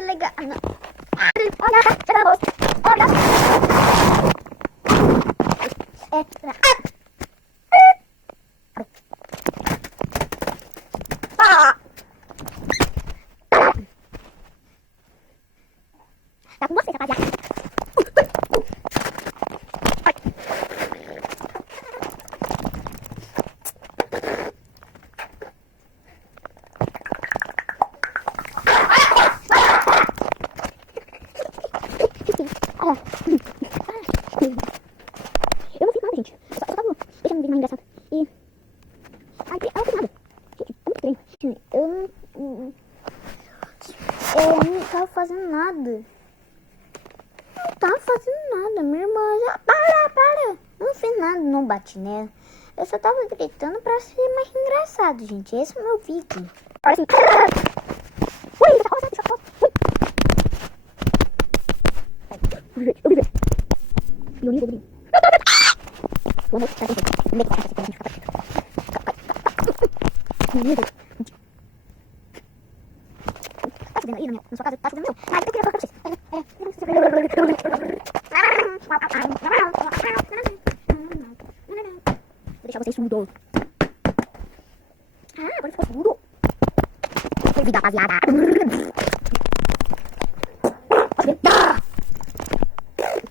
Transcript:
é legal. Ah, não. Olha, tira a bolsa. Olha. Tá com você, rapaziada. Eu não fiz nada, gente. Eu só tava deixando um vídeo mais engraçado. E... ai, ela não fez nada. Gente, é muito estranho. Eu não tava fazendo nada. Não tava fazendo nada. Minha irmã já... Para. Eu não fiz nada, não bati nela. Eu só tava gritando pra ser mais engraçado, gente. Esse é o meu vídeo. Agora sim. Ui, essa rosa, deixa eu falar. Ui. Eu vi. Eu vi. Vamos, tá bem. Meu Deus. Tá fudendo aí na sua casa, tá fudendo meu. Mas eu queria falar pra vocês. Vou deixar vocês surdos. Ah, agora ficou surdo. Vida, rapaziada.